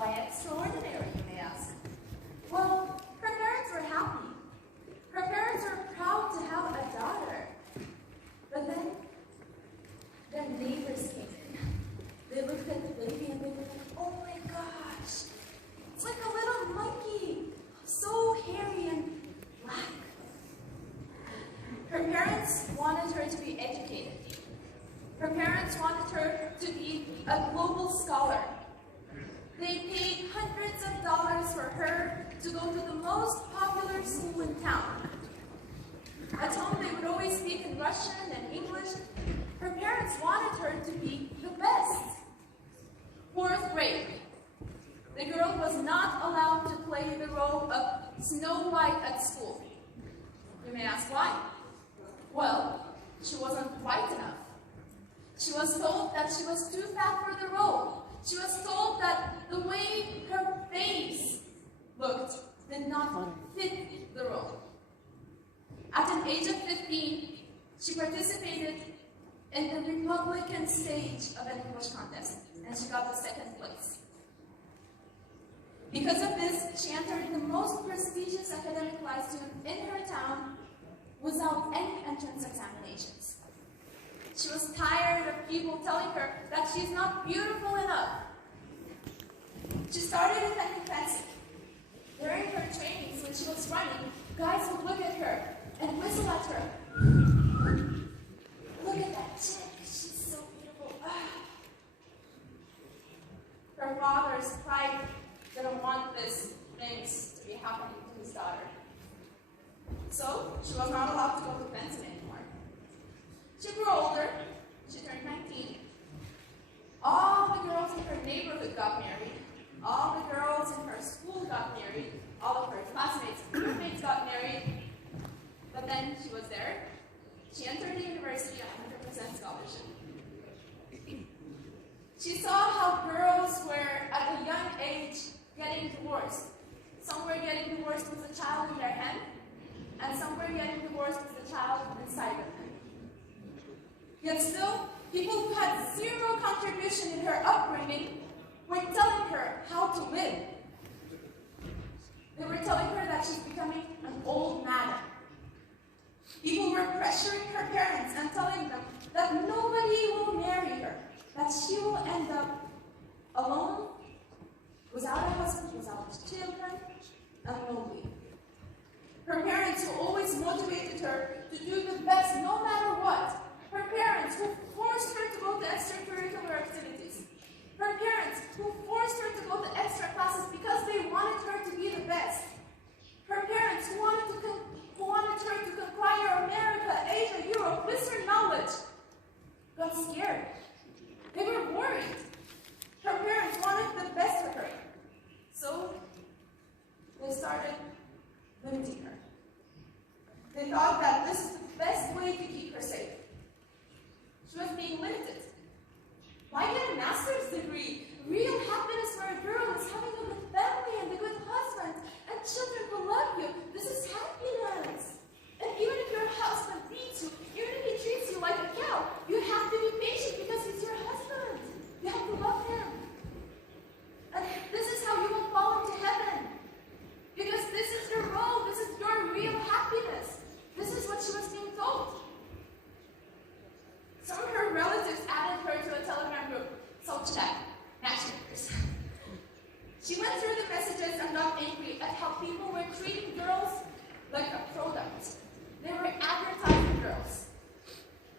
Why extraordinary, you may ask? Well, her parents were happy. Her parents were proud to have a daughter. But then, their neighbors came in. They looked at the baby and they were like, oh my gosh, it's like a little monkey, so hairy and black. Her parents wanted her to be educated. Her parents wanted her to be a global scholar. They paid hundreds of dollars for her to go to the most popular school in town. At home, they would always speak in Russian and English. Her parents wanted her to be the best. 4th grade. The girl was not allowed to play the role of Snow White at school. You may ask why? Well, she wasn't white enough. She was told that she was too fat for the role. She was told that the way her face looked did not fit the role. At an age of 15, she participated in the Republican stage of an English contest, and she got the 2nd place. Because of this, she entered the most prestigious academic lyceum in her town without any entrance examinations. She was tired of people telling her that she's not beautiful enough. She started attending fencing. During her trainings, when she was running, guys would look at her and whistle at her. Look at that chick, she's so beautiful. Her father's pride didn't want these things to be happening to his daughter. So, she was not allowed to go to fencing anymore. She grew older. She turned 19. All the girls in her neighborhood got married. All the girls in her school got married. All of her classmates and roommates got married. But then she was there. She entered the university on 100% scholarship. She saw how girls were, at a young age, getting divorced. Some were getting divorced with a child in their hand, and some were getting divorced with a child inside of them. Yet still, people who had zero contribution in her upbringing were telling her how to live. They were telling her that she's becoming an old madam. People were pressuring her parents and telling them that nobody will marry her, that she will end up alone, without a husband, without children, and lonely. Her parents who always motivated her to do the best no matter what. Her parents who forced her to go to extracurricular activities. Her parents who forced her to go to extra classes because they wanted her to be the best. Her parents who wanted her to conquer America, Asia, Europe with her knowledge got scared. They were worried. Her parents wanted the best for her. So they started limiting her. They thought that this is the best way to keep her safe. She was being limited. Why get a master's degree? Real happiness for a girl is having a good family and a good husband and children who love you. This is happiness. And even if your husband beats you, even if he treats you like a cow, you have to be patient because he's your husband. You have to love him. And this is how you will fall into heaven. Because this is your role. This is your real happiness. This is what she was being told. Some of her relatives added her to a Telegram group, Solchak, matchmakers. She went through the messages and got angry at how people were treating girls like a product. They were advertising girls.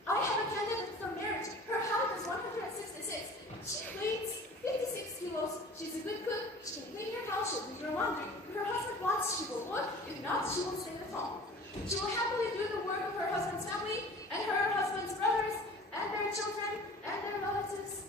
I have a candidate for marriage. Her height is 166. She weighs 56 kilos. She's a good cook. She can clean your house. She'll do your laundry. If her husband wants, she will work. If not, she will stay at home. She will happily do the work of her husband's family and her husband's brothers and their children and their relatives.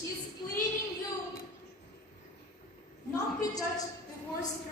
She's pleading you not to judge divorced